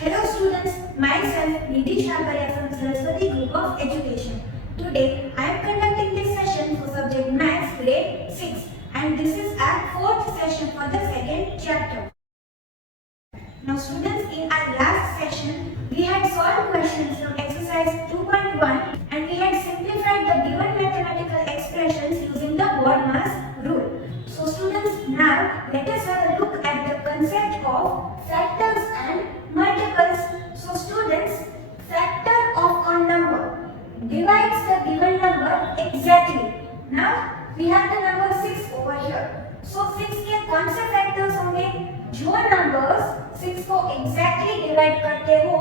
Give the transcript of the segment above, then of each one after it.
Hello students, myself Nidhi Shakarya from Saraswati Group of Education. Today I am conducting this session for subject Maths grade 6 and this is our fourth session for the second chapter. Now students, in our last session we had solved questions from exercise 2.1 and we had simplified the given mathematical expressions using the BODMAS rule. So students, now let us have a look at the concept of factors and multiples. So students, factor of a number divides the given number exactly. Now we have the number 6 over here. So 6 के कौन से factors होंगे? जो numbers 6 को exactly divide करते हो,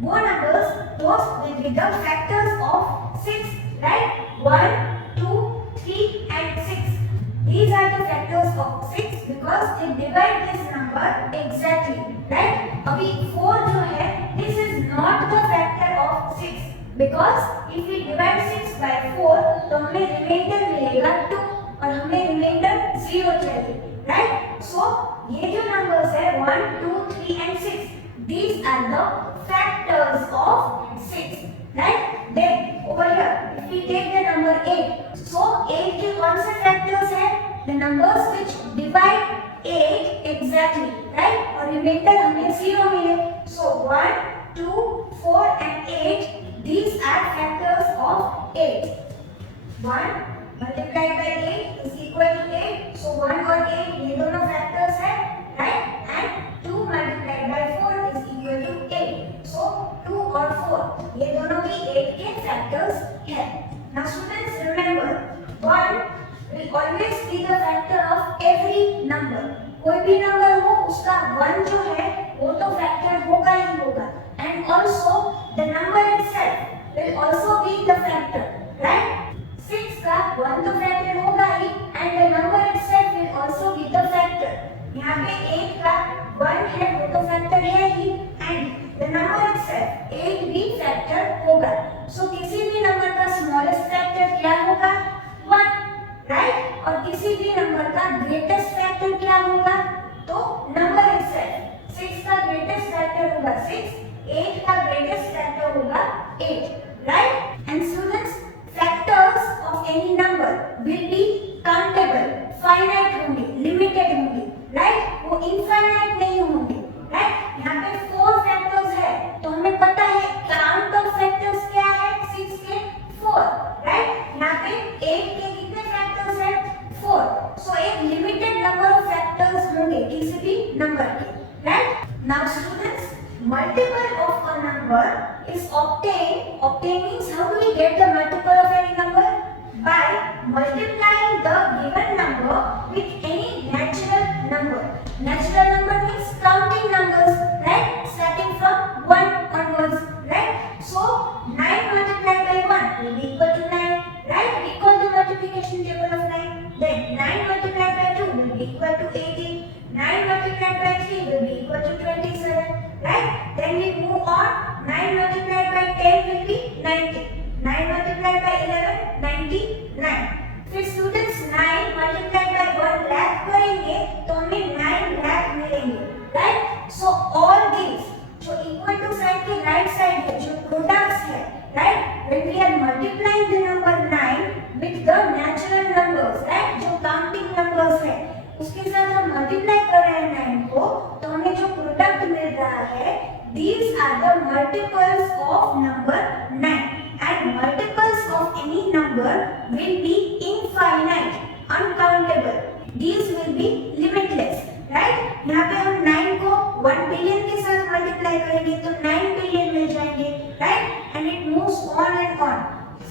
वो numbers those will be the factors of 6, right? 1, 2, 3 and 6. These are the factors of 6 because they divide this number exactly, right? अभी 4 जो है, this is not the factor of 6 because if we divide 6 by 4 तो हमें remainder मिलेगा 2 और हमें remainder 0 चाहिए, right? So ये जो numbers है 1, 2, 3 and 6, these are the factors of 6, right? Then over here if we take the number 8, so 8 के कौन से factors है? The numbers which divide 8 exactly, right? और remainder हमें 0 मिले. So 1, 2, 4 and 8, these are factors of 8. 1 multiplied by 8 is equal to 8. So 1 और 8 ये दोनों factors हैं, right? And 2 multiplied by 4 is equal to 8. So 2 और 4 ये दोनों भी 8 के factors हैं. Now students remember, 1 will always be the factor of every number. कोई भी number हो उसका 1 जो है वो तो factor होगा ही होगा. And also the number itself will also be the factor, right? 6 का 1 तो factor होगा ही and the number itself will also be the factor. यहाँ पे 8 का 1 है वो तो factor है ही and the number itself 8 भी factor होगा. So किसी भी number का smallest factor क्या होगा? 1, right? और किसी भी नंबर का ग्रेटेस्ट फैक्टर क्या होगा? तो नंबर itself. 6 का ग्रेटेस्ट फैक्टर होगा 6, 8 का ग्रेटेस्ट फैक्टर होगा 8, right? And students, factors of any number will be countable, finite होंगे, limited होंगे, right? वो infinite नहीं होंगे, right? यहाँ पे 4 factors है, तो हमें पता है count of factors क्या है? 6 के 4, right? यहाँ पे 8 के कितने factors हैं? 4. So एक limited number of factors होंगे किसी भी number के, right? Now students, multiple of a number is obtained. Obtain means how do we get the multiple of any number? By multiplying the given number with any natural number. Natural number means counting numbers, right? Starting from 1 onwards, right? So 9 multiplied by 1 will be equal to 9, right? Recall the multiplication table of 9. Then 9 multiplied by 2 will be equal to 18. 9 multiplied by 3 will be equal to 27, right? Then we move on. 9 multiplied by 10 will be 90. 9 multiplied by 11, 99. फिर students 9 multiplied by 1 lakh करेंगे तो हमें 9 lakh मिलेंगे, right? So all these जो equal to sign के right side है, जो products है, right? When we are multiplying the number 9 with the natural numbers, right? जो counting numbers है, उसके साथ हम multiply कर रहे हैं 9 को, तो हमें जो product मिल रहा है, these are the multiples of number 9. And multiples of any number will be infinite, uncountable. These will be limitless, right? यहाँ पे हम 9 को 1 billion के साथ multiply करेंगे तो 9 billion मिल जाएंगे, right? And it moves on and on.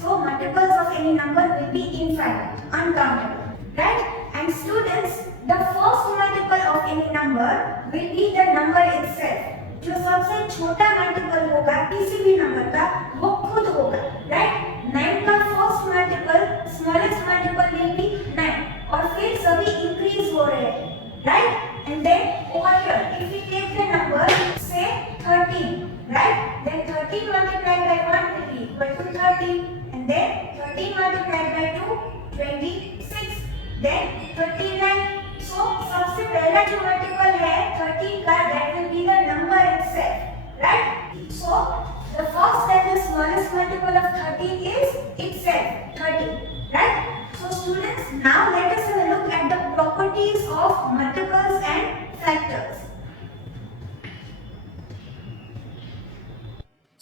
So multiples of any number will be infinite, uncountable, right? And students, the first multiple of any number will be the number itself. जो सबसे छोटा multiple होगा किसी भी number का वो खुद होगा, राइट? 9 का first multiple, smallest multiple will be 9 और फिर सभी इंक्रीज हो रहे हैं, right? And then over here if we take the number से 13, right? Then 13 multiplied by 1 will be equal to 30 and then 13 multiplied by 2 26, then 39. So सबसे पहला जो मल्टीपल है 13 का, that will be the number itself, right?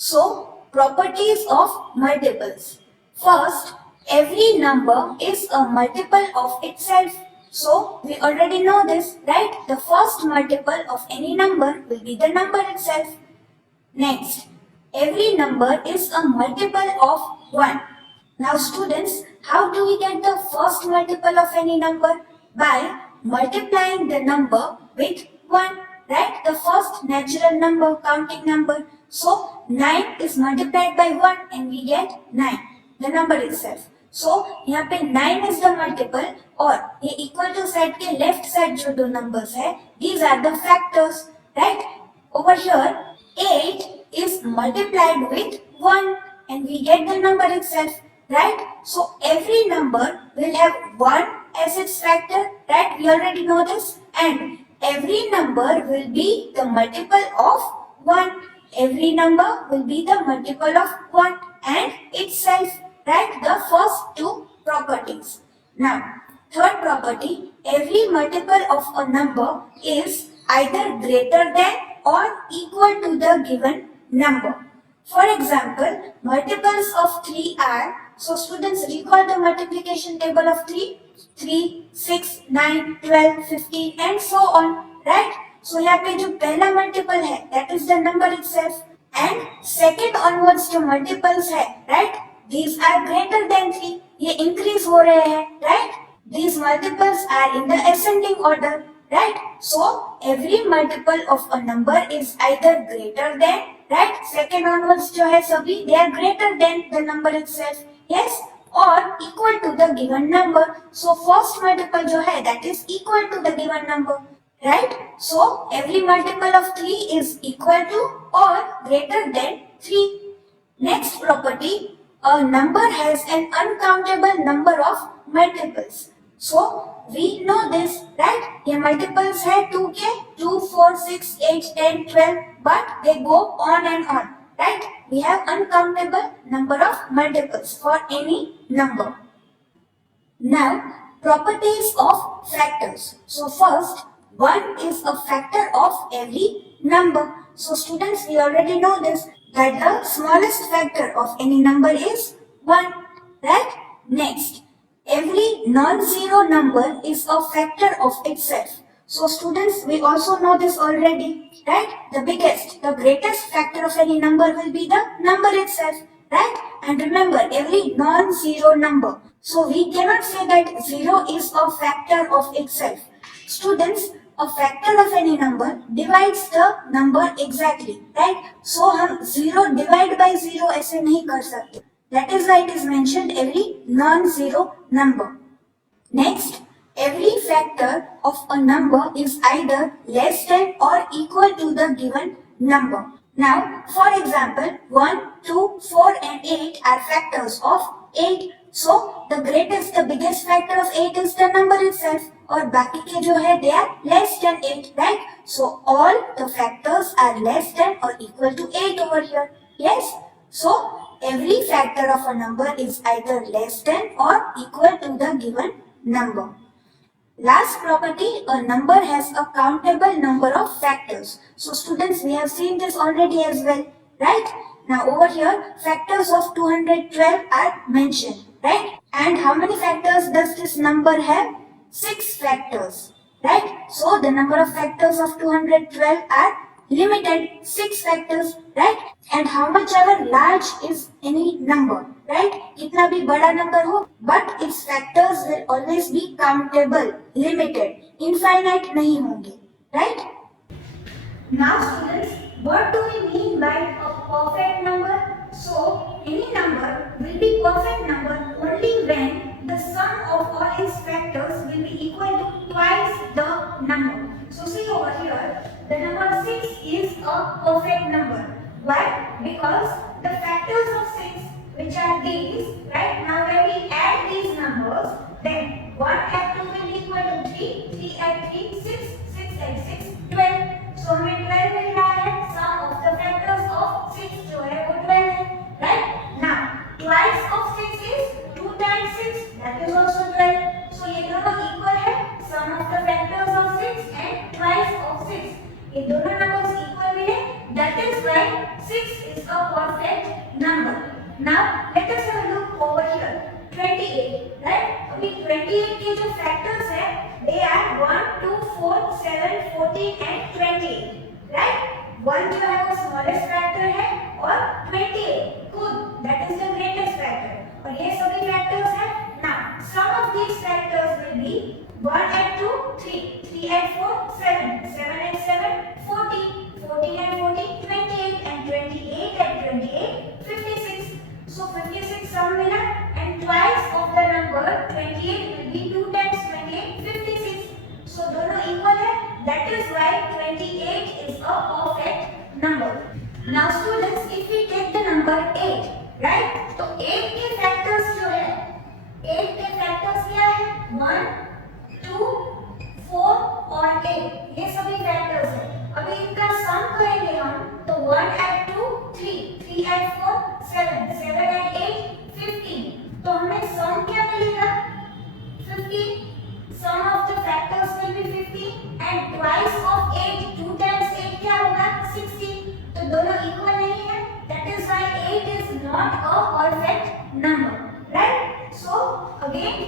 So, properties of multiples. First, every number is a multiple of itself. So, we already know this, right? The first multiple of any number will be the number itself. Next, every number is a multiple of 1. Now students, how do we get the first multiple of any number? By multiplying the number with 1, right? The first natural number, counting number. So 9 is multiplied by 1 and we get 9, the number itself. So यहाँ पे 9 is the multiple और ये equal to side के left side जो दो numbers है, these are the factors, right? Over here 8 is multiplied with 1 and we get the number itself, right? So every number will have 1 as its factor, right? We already know this. And every number will be the multiple of 1. Every number will be the multiple of 1 and itself, right? The first two properties. Now, third property, every multiple of a number is either greater than or equal to the given number. For example, multiples of 3 are, so students recall the multiplication table of 3, 3, 6, 9, 12, 15 and so on, right? So यहाँ पे जो पहला multiple है, that is the number itself, and second onwards जो multiples है, right? These are greater than 3, ये increase हो रहे हैं, right? These multiples are in the ascending order, right? So every multiple of a number is either greater than, right? Second onwards जो है सभी they are greater than the number itself, yes, or equal to the given number. So first multiple जो है that is equal to the given number, right? So every multiple of 3 is equal to or greater than 3. Next property, a number has an uncountable number of multiples. So we know this, right? ये multiples है 2 के 2, 4, 6, 8, 10, 12, but they go on and on, right? We have uncountable number of multiples for any number. Now, properties of factors. So first, 1 is a factor of every number. So students, we already know this, that the smallest factor of any number is 1, right? Next, every non-zero number is a factor of itself. So students, we also know this already, right? The biggest, the greatest factor of any number will be the number itself, right? And remember, every non-zero number. So we cannot say that 0 is a factor of itself. Students, a factor of any number divides the number exactly, right? So हम 0 divide by 0 ऐसे नहीं कर सकते. That is why it is mentioned every non-zero number. Next, every factor of a number is either less than or equal to the given number. Now, for example, 1, 2, 4 and 8 are factors of 8. So, the greatest, the biggest factor of 8 is the number itself. और बाकी के जो है they are less than 8, right? So, all the factors are less than or equal to 8 over here. Yes? So, every factor of a number is either less than or equal to the given number. Last property, a number has a countable number of factors. So students, we have seen this already as well, right? Now over here, factors of 212 are mentioned, right? And how many factors does this number have? 6 factors, right? So the number of factors of 212 are limited, 6 factors, right? And how much ever large is any number, right? कितना भी बड़ा number हो, but its factors will always be countable, limited, infinite नहीं होंगे, right? Now students, what do we mean by a perfect number? So any number will be perfect number only when the sum of all its factors will be equal to twice the number. So see over here, the number 6 is a perfect number. Why? Because the factors of 6, which are these, right? Now when we add these numbers, then 1 add 2 will be equal to 3, 3 add 3, 6, 6 add 6, 12. So हमें 12 मिल रहा है, sum of the factors of 6 जो है वो 12 है, right? Now twice of 6 is 2 times 6, that is also 12. So ये दोनों equal है, sum of the factors of 6 and twice of 6. ये दोनों numbers equal मिले, that is why 6 is a perfect number. Now let us have a look over here. 28, right? अभी 28 के जो factors है, they are 1, 2, 4, 7, 14 and 28, right? 1 जो है वो smallest factor है और 28 खुद that is the greatest factor. और ये सभी factors हैं. Now some of these factors will be 1 and 2, 3, 3 and 4, 7, 7 and 7, 14, 14 and 14, 28 and 28 and 28, 56. So 56 sum मिला and twice of the number 28 will be 2 times 28, 56. So दोनों equal है. That is why 28 is a perfect number. Now students, if we take the number 8, right? तो 8 के factors जो है, 8 के factors क्या है? 1, 2, 4 और 8. ये सभी factors हैं. अभी इनका sum करेंगे हम तो 1 and 2, 3, 3 and 4, 7, 7 and 8, 15. तो हमें sum क्या मिलेगा? 15. Sum of the factors will be 15 and twice of 8, 2 times 8 क्या होगा? 16. तो दोनों equal नहीं है. That is why 8 is not a perfect number, right? So again,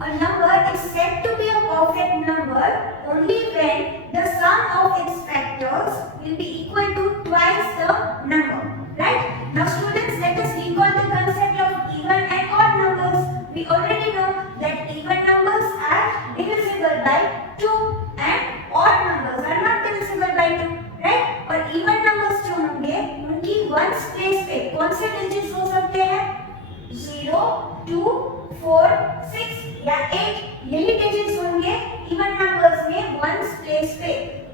a number is said to be a perfect number only when the sum of its factors will be equal to twice the number, right? Now students, let us recall the concept of even and odd numbers. We already know that even numbers are divisible by 2 and odd numbers are not divisible by 2, right? और even numbers जो होंगे उनकी ones place पे कौन से digits हो सकते हैं? 0, 2, 4, 6 या 8. यही digits होंगे even numbers में ones place पे.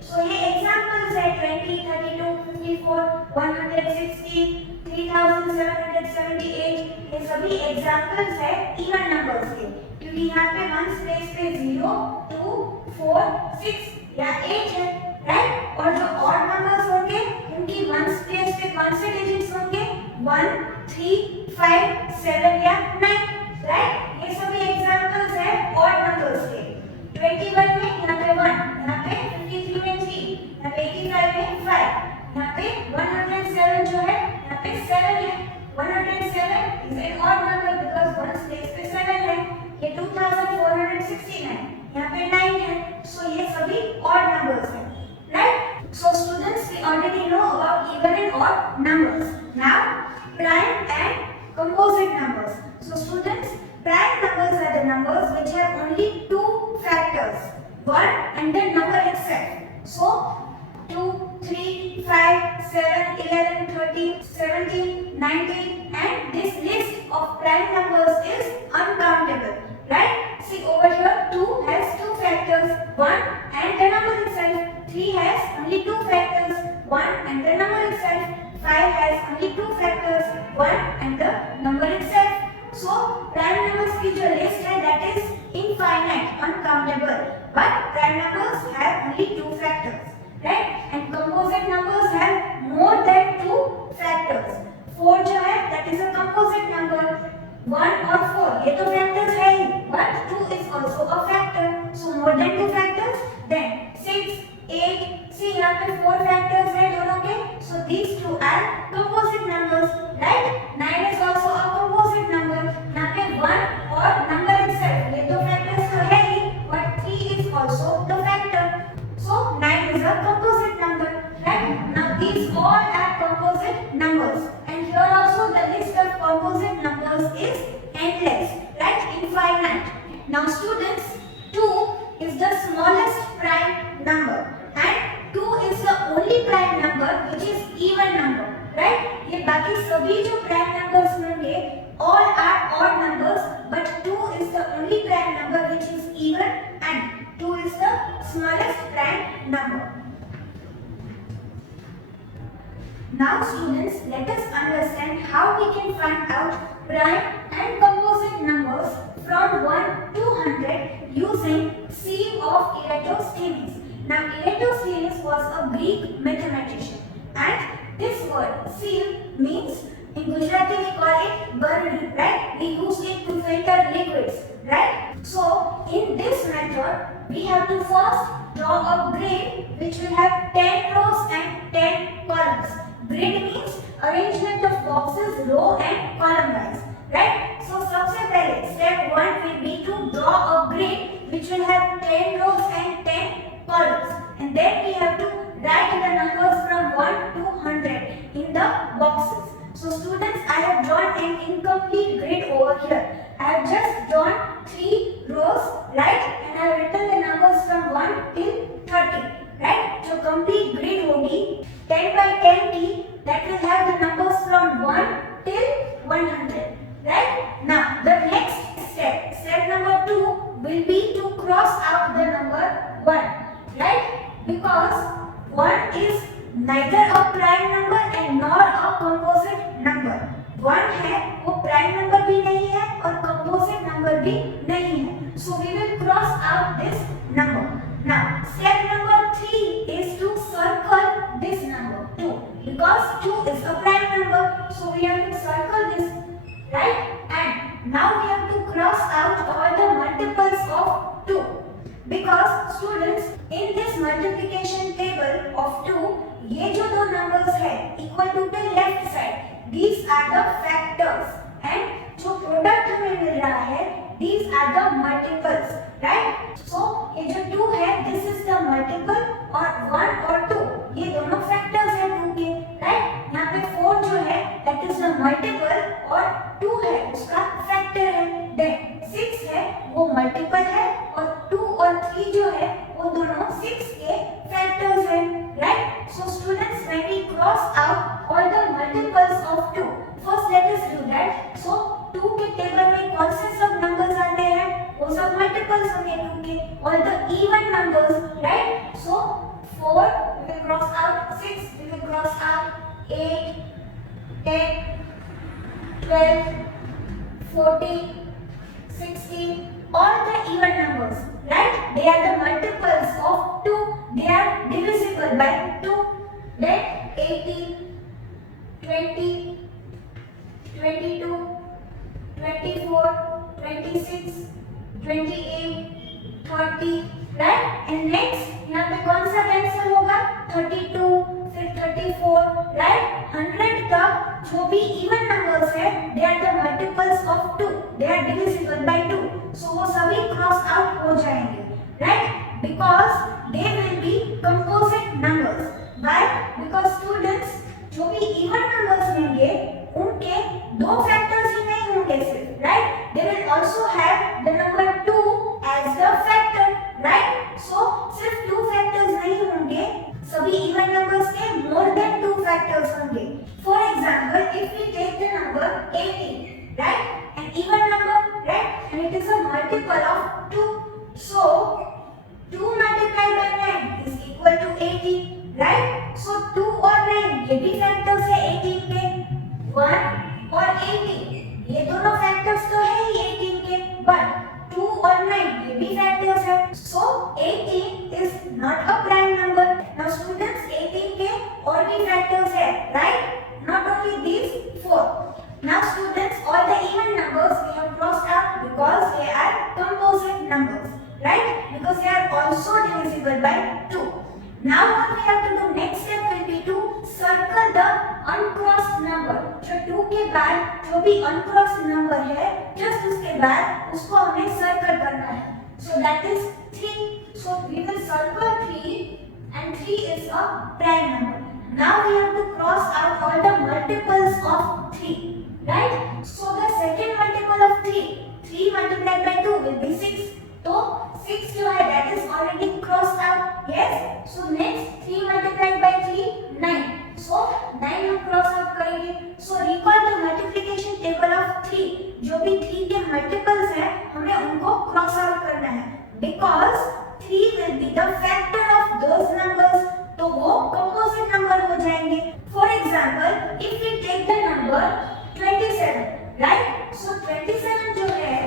So ये examples है 20, 32, 54, 160, 3778. ये सभी examples है even numbers के, क्योंकि यहाँ पे ones place पे 0, 2, 4, 6 या 8 है, right? और जो odd numbers होंगे उनकी ones place पे कौन से digits होंगे? 1, 3, 5, 7 या 9, right? ये सभी examples है odd numbers के. 21 में यहाँ पे 1, यहाँ पे 53 में 3, यहाँ पे 85 में 5, यहाँ पे 107 जो है यहाँ पे 7 है. 107 is an odd number because one place पे 7 है. ये 2469 यहाँ पे 9 है. So ये सभी odd numbers हैं, right? So students, we already know about even and odd numbers. Now prime and composite numbers. So students, prime numbers are the numbers which have only two factors, 1 and the number itself. So 2, 3, 5, 7, 11, 13, 17, 19, and this list of prime numbers is uncountable, right? See over here, 2 has two factors, 1 and the number itself. 3 has only two factors, 1 and the number itself. 5 has only two factors, 1 and the number itself. So prime numbers की जो list है that is infinite, uncountable. But prime numbers have only two factors, right? And composite numbers have more than two factors. 4 जो है that is a composite number. 1 और 4 ये तो factors है ही, but 2 is also a factor. So more than two factors. Then 6, 8, see यहाँ पे 4 factors है दोनों के. So these two are composite numbers, right? 9 is also a composite number. यहाँ पे 1 और number itself ये तो factors तो है ही, but 3 is also the factor. So 9 is a composite number, right? Now these all are composite numbers, and here also the list of composite numbers is endless, right? Infinite. Now students, 2 is the smallest prime number, and 2 is the only prime number which is even number, right? ये बाकी सभी जो prime numbers होंगे all are odd numbers, but 2 is the only prime number which is even, and 2 is the smallest prime number. Now students, let us understand how we can find out prime and composite numbers from 1 to 100 using sieve of Eratosthenes. Now Eratosthenes was a Greek mathematician, and this word sieve means, in Gujarati we call it burni, right? We use it to filter liquids, right? So in this method we have to first draw a grid which will have 10 rows and 10 columns. Grid means arranged incomplete grid over here. I have just drawn 3 rows, right? And I have written the numbers from 1 till 30, right? So complete grid होगी 10 by 10 की, that will have the numbers from 1 till 100, right? Now the next step number 2 will be to cross out the number 1, right? Because 1 is neither a prime number and nor a composite number. 1 है वो prime number भी नहीं है और composite number भी नहीं है. So we will cross out this number. Now step number 3 is to circle this number 2, because 2 is a prime number. So we have to circle this, right? And now we have to cross out all the multiples of 2, because students in this multiplication table of 2, ये जो दो numbers है equal to the left side, these are the factors, and जो product हमें मिल रहा है these are the multiples, right? So ये जो 2 है this is the multiple और 1 और 2 ये दोनों factors है 2 के, right? यहाँ पे 4 जो है that is the multiple और 2 है उसका factor है. Then 6 है वो multiple है और 2 और 3 जो है वो दोनों 6 के factors है, right? So students, when we cross out all the multiples of 2, first let us do that. So 2 के टेबल में कौन से सब numbers आते हैं? वो सब multiples होंगे 2 के, all the even numbers, right? So 4 we will cross out, 6 we will cross out, 8, 10, 12, 14, 16, all the even numbers, right? They are the multiples of 2. They are divisible by 2. Then 18, 20, 22, 24, 26, 28, 30, right? And next यहाँ पे कौन सा cancel होगा? 32, फिर 34, right? 100 तक जो भी even numbers है, they are the multiples of 2. They are divisible by 2. So वो सभी cross out हो जाएंगे, right? Because they will be composite numbers. Why? Because students जो भी even numbers होंगे उनके दो factors ही नहीं होंगे सिर्फ, right? They will also have the number 2 as the factor, right? So सिर्फ 2 factors नहीं होंगे, सभी even numbers के more than 2 factors होंगे. For example, if we take the number 18, right? An even number, right? And it is a multiple of 2. So 2 multiplied by 9 is equal to 18, right? So 2 और 9 ये भी factors है 18 के, 1 और 18 ये दोनों factors तो है ही 18 के, but 2 और 9 ये भी factors है. So 18 is not a prime number. Now students 18 के और भी factors है, right? Not only these 4. Now students, all the even numbers we have crossed out because they are composite numbers, right? Because they are also divisible by 2. Now what we have to do next step will be to circle the uncrossed number. जो 2 के बाद जो भी uncrossed number है, just उसके बाद उसको हमें circle करना है. So that is 3. So we will circle 3 and 3 is a prime number. Now we have to cross out all the multiples of 3, right? So the second multiple of 3 multiplied by 2 will be 6. So 6 जो है that is already crossed out. Yes. So next 3 multiplied by 3 9. So 9 हम cross out करेंगे. So recall the multiplication table of 3. जो भी 3 के multiples हैं हमें उनको cross out करना है. Because 3 will be the factor of those numbers. तो वो composite number हो जाएंगे. For example, if we take the number 27, right? So 27 जो है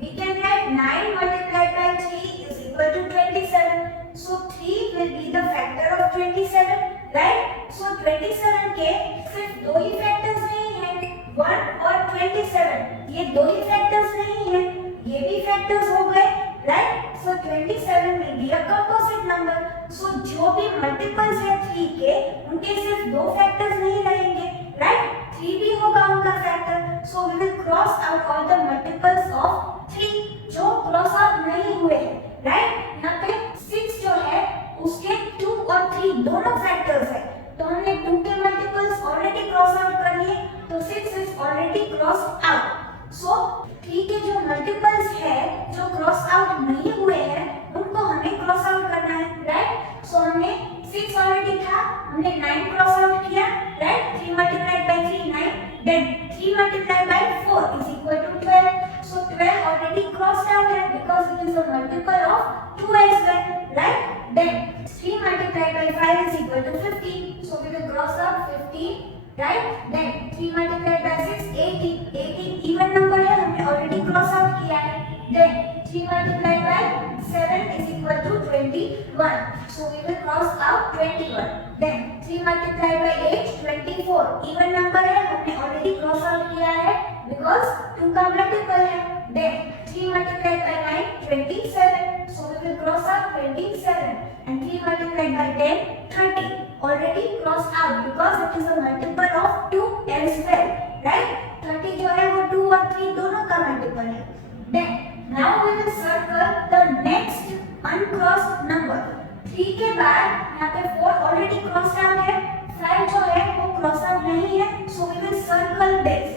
we can write 9 multiplied by 3 is equal to 27. So 3 will be the factor of 27, right? So 27 के सिर्फ दो ही factors नहीं हैं, 1 और 27. ये दो ही factors नहीं हैं, ये भी factors हो गए, right? So 27 will be a composite number. So जो भी multiples है 3 के, उनके सिर्फ दो factors नहीं रहेंगे, right? 3 भी होगा उनका factor. So we will cross out all the multiples of 3 जो cross out नहीं हुए हैं, right? यहाँ पे 6 जो है उसके 2 और 3 दोनों of 2 as well, right? Then 3 multiplied by 5 is equal to 15. So we will cross out 15, right? Then 3 multiplied by 6 18. 18 even number है, हमने already cross out किया है. Then 3 multiplied by 7 is equal to 21. So we will cross out 21. Then 3 multiplied by 8 24. even number है, हमने already cross out किया है because 2 का multiple है. Then 3 multiplied by 9 27. So we will cross out 27. And 3 multiplied by 10 30. Already crossed out because it is a multiple of 2 as well, right? 30 जो है वो 2 और 3 दोनों का multiple है. Then now we will circle the next uncrossed number. 3 के बाद यहाँ पे 4 already crossed out है, 5 जो है वो cross out नहीं है, so we will circle this.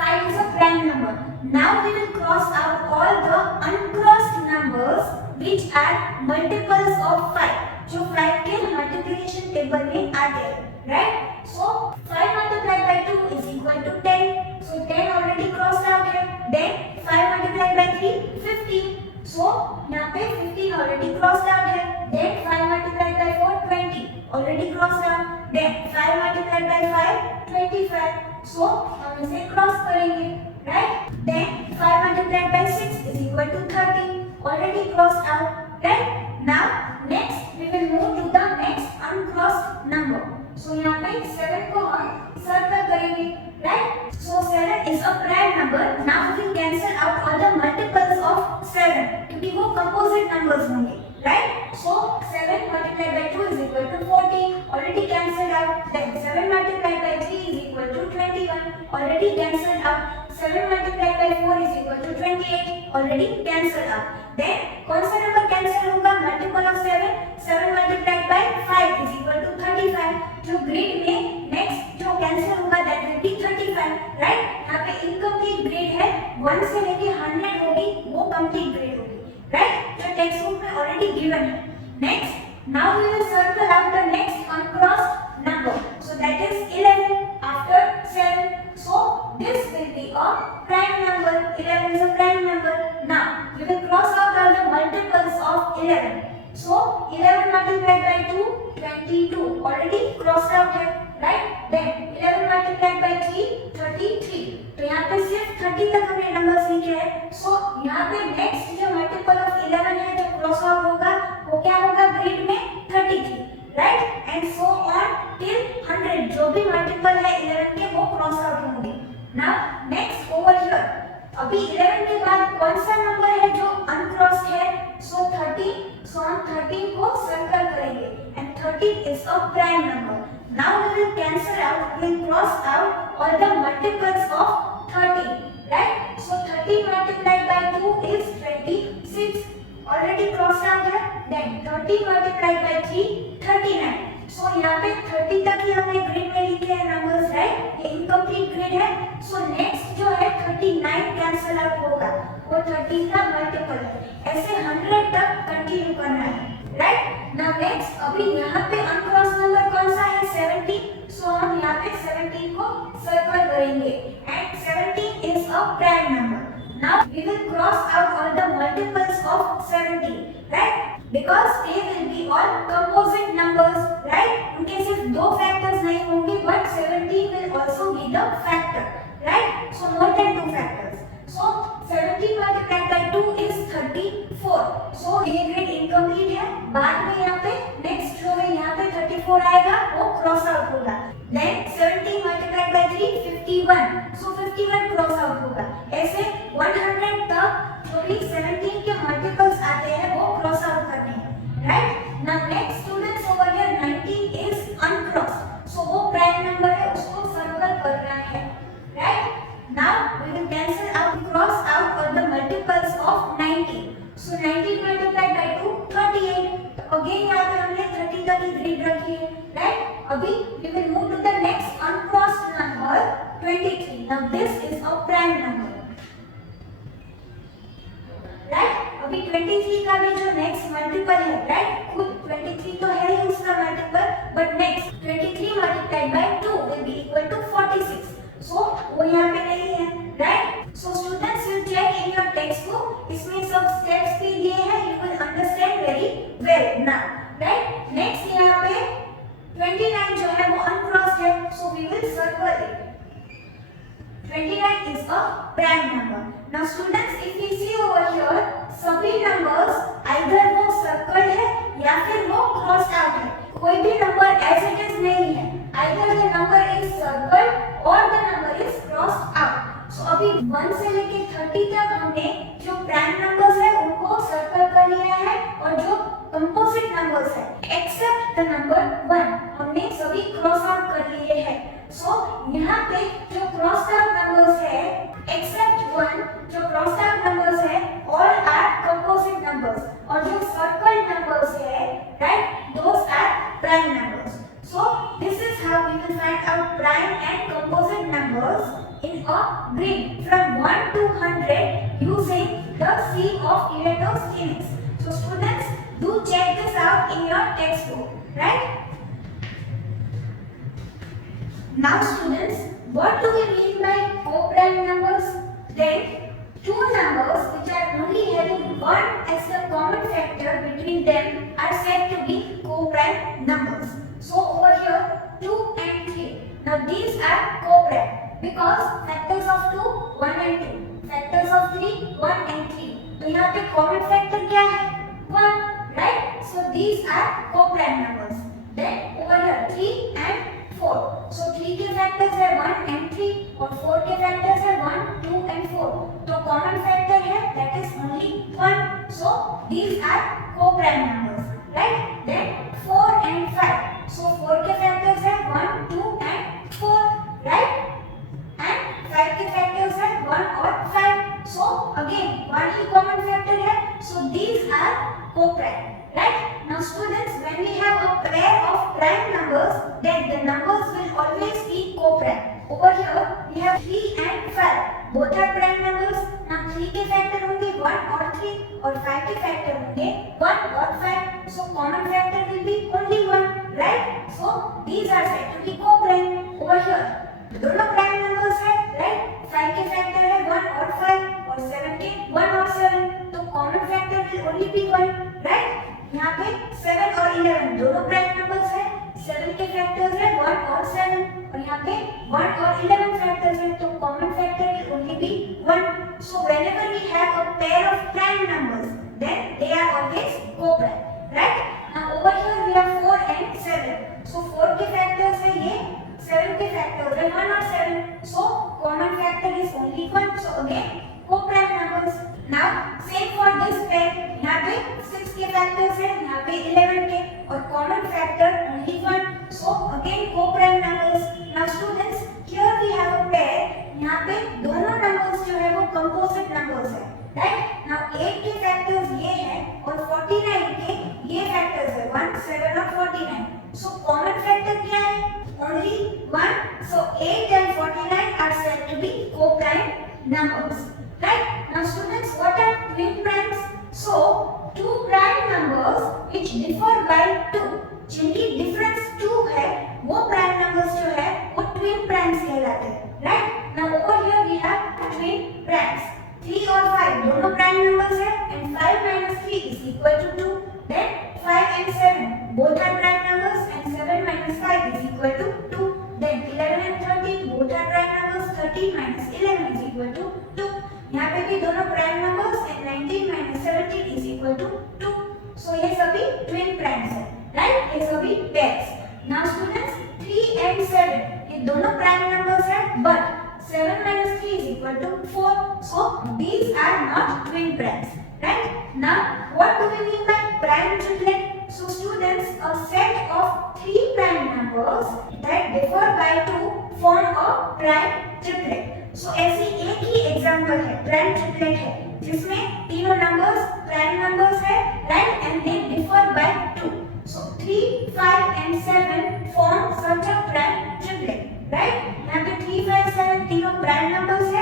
5 is a prime number. Now we will cross out all the uncrossed numbers which are multiples of 5. जो 5 के multiplication table में आते हैं, right? So 5 multiplied by 2 is equal to 10. So 10 already crossed out है. Then 5 multiplied by 3 15. So यहाँ पे 15 already crossed out है. Then 5 multiplied by 4 20 already crossed out. Then 5 multiplied by 5 25. So हम इसे cross करेंगे, right? Then 5 multiplied by 6 is equal to 30 already crossed out, right? Now next we will move to the next uncrossed number. So यहाँ पे 7 को हम circle करेंगे, right? So 7 is a prime number. Now we will cancel out all the multiples of 7 क्योंकि वो composite numbers होंगे, right? So 7 multiplied by 2 is equal to 14 already cancelled out. Then 7 multiplied by 3 is equal to 21 already cancelled out. 7 multiplied by 4 is equal to 28 already cancelled out. Then कौन सा number cancel होगा? Multiple of 7. 7 multiplied by 5 is equal to 35. जो grid में next जो cancel होगा that will be 35, right? यहाँ पे incomplete grid है, 1 से लेके 100 होगी वो कंप्लीट ग्रिड होगी, राइट? जो टेक्स्ट बुक में ऑलरेडी गिवन है. Next now we will circle out the next uncrossed number. So that is 11 after 7. So this will be a prime number. 11 is a prime number. Now we will cross out all the multiples of 11. So 11 multiplied by 2 22 already crossed out है, right? Then 11 multiplied by 3 33. तो यहाँ पे सिर्फ 30 तक हमने numbers लिखे हैं. So यहाँ पे नेक्स्ट जो मल्टीपल ऑफ 11 है जो क्रॉस आउट होगा वो क्या होगा? ग्रिड में 33, right? And so on till 100. जो भी मल्टीपल है 11 के वो क्रॉस आउट होंगे. Now next over here, अभी 11 के बाद कौन सा नंबर है जो अनक्रॉस्ड है? So 13. So हम 13 को सर्कल करेंगे and 13 is a prime number. Now we will cancel out, we will cross out all the multiples of 13, right? So 13 multiplied by 2 is 26 already crossed out है. Then 13 multiplied by 3 39. So यहाँ पे 30 तक ही हमने grid में लिखे हैं numbers, right? ये incomplete grid है. सो नेक्स्ट जो है 39 कैंसिल आउट होगा, वो 30 का मल्टीपल है. ऐसे 100 तक कंटिन्यू करना है, राइट? नाउ नेक्स्ट अभी यहाँ पे अनक्रॉस नंबर कौन सा है? 17. सो हम यहाँ पे 17 को सर्कल करेंगे and 17 is a prime number. Now we will cross out all the multiples of 17, right? Because they will be all composite numbers, right? उनके सिर्फ दो factors नहीं होंगे, but 17 will also be the factor, right? So more than two factors. So 17 multiplied by 2 is 34. So ये grade incomplete है. बाद में यहाँ पे next row में यहाँ पे 34 आएगा, वो cross out होगा. Then 17 multiplied by 3 51. So 51 cross out होगा. ऐसे 100 तक जो भी 17 के multiples आते हैं वो cross out करने हैं, right? Now next students over here 19 is uncrossed. So वो prime number है, उसको circle करना है, right? Now we will cancel out, cross out all the multiples of 19. So 19 multiplied by 2 38. Again यहाँ पे हमने 30 तक ही ग्रिड रखी है, right? अभी we will move to the next uncrossed number 23. Now this is a prime number, right? अभी 23 का भी जो next multiple है, right? खुद 23 तो है ही उसका multiple, but next 23 multiplied by 2 will be equal to 46. So वो यहाँ पे नहीं है, right? So students will check in your textbook इसको, इसमें सब स्टेप्स भी दिए हैं, you will understand very well now, right. Next यहाँ पे 29 जो है वो अनक्रॉस्ड है, so we will circle it. 29 is a prime number. Now students, if we see over here, सभी numbers either वो circled है या फिर वो crossed out है, कोई भी number as it is नहीं है, either the number is circled or the number is crossed out. So अभी 1 से लेके 30 तक हमने जो prime numbers है उनको circle कर लिया है, और जो composite numbers है except the number 1 हमने सभी cross out कर लिए हैं। So यहाँ पे जो crossed out numbers है except 1, जो crossed out numbers है all are composite numbers, और जो circled numbers है right, those are prime numbers. So this is how we will find out prime and composite numbers in a grid from 1 to 100 using the C of Eratosthenes. So students, do check this out in your textbook, right? Now students, what do we mean by co-prime numbers? Then two numbers which are only having 1 as the common factor between them are said to be co-prime numbers. So over here 2 and 3. Now these are co-prime because factors of 2 1 and 2, factors of 3 1 and 3. तो यहाँ पे common factor क्या है? 1, right? So these are co-prime numbers. Then over here 3 and 4. So 3 के factors है 1 and 3 और 4 के factors है 1, 2 and 4. तो कॉमन फैक्टर है that is only 1. So these are co-prime numbers, right? Then 4 and 5. So 4 के फैक्टर्स है 1, 2 and 4, right? And 5 के फैक्टर्स है 1 और 5. So again one ही कॉमन फैक्टर है. So these are co-prime, right? Now students, when we have a pair of prime numbers, then the numbers will always be co-prime. Over here we have 3 and 5. Both are prime numbers. Now 3 के factor होंगे 1 और 3 और 5 के factor होंगे 1 और 5. So common factor will be only 1, right? So these are said to be co-prime. Over here दोनों prime numbers है, right? 5 के factor है 1 और 5 और 7 के 1 और 7. तो common factor will only be 1, right? यहाँ पे 7 और 11 दोनों प्राइम नंबर्स हैं, 7 के फैक्टर्स हैं 1 और 7 और यहाँ पे 1 और 11 फैक्टर्स हैं, तो common factor will only be 1. So whenever we have a pair of prime numbers, then they are always co-prime, right? Now over here we have 4 and 7. So 4 के फैक्टर्स हैं ये, 7 के फैक्टर्स हैं 1 और 7. So common factor is only 1. So again co-prime numbers. Now same for this pair, यहाँ पे 6 के factors हैं, यहाँ पे 11 के और common factor only 1. So again co-prime numbers. Now students, here we have a pair. यहाँ पे दोनों numbers जो है वो composite numbers है, right? Now 8 के फैक्टर्स ये हैं और 49 के ये फैक्टर्स है 1, 7 और 49. So common factor क्या है? Only 1. So 8 and 49 are said to be co-prime numbers, right? Now students, what are twin primes? So two prime numbers which differ by 2, जिनकी difference 2 है, वो prime numbers जो है वो twin primes कहलाते हैं, right? Now over here we have twin primes. 3 और 5 दोनों prime numbers है and 5 minus 3 is equal to 2. Then 5 and 7 both are prime numbers and 7 minus 5 is equal to 2. Then 11 and 13 both are prime numbers. 13 minus 11 is equal to 2. यहाँ पे भी दोनों prime numbers and 19 minus 17 is equal to 2. So ये सभी twin primes हैं, right? ये सभी pairs. Now students, 3 and 7 ये दोनों प्राइम नंबर्स हैं, but 7 minus 3 is equal to 4. So these are not twin primes, right? Now what do we mean by prime triplet? So students, a set of 3 prime numbers that differ by 2 form a prime triplet. So ऐसी एक ही example है prime triplet है जिसमें तीनों numbers prime numbers है, right? And they differ by 2. So 3, 5 and 7 form such a prime triplet, right? यहाँ पे 3, 5, 7 तीनों प्राइम नंबर्स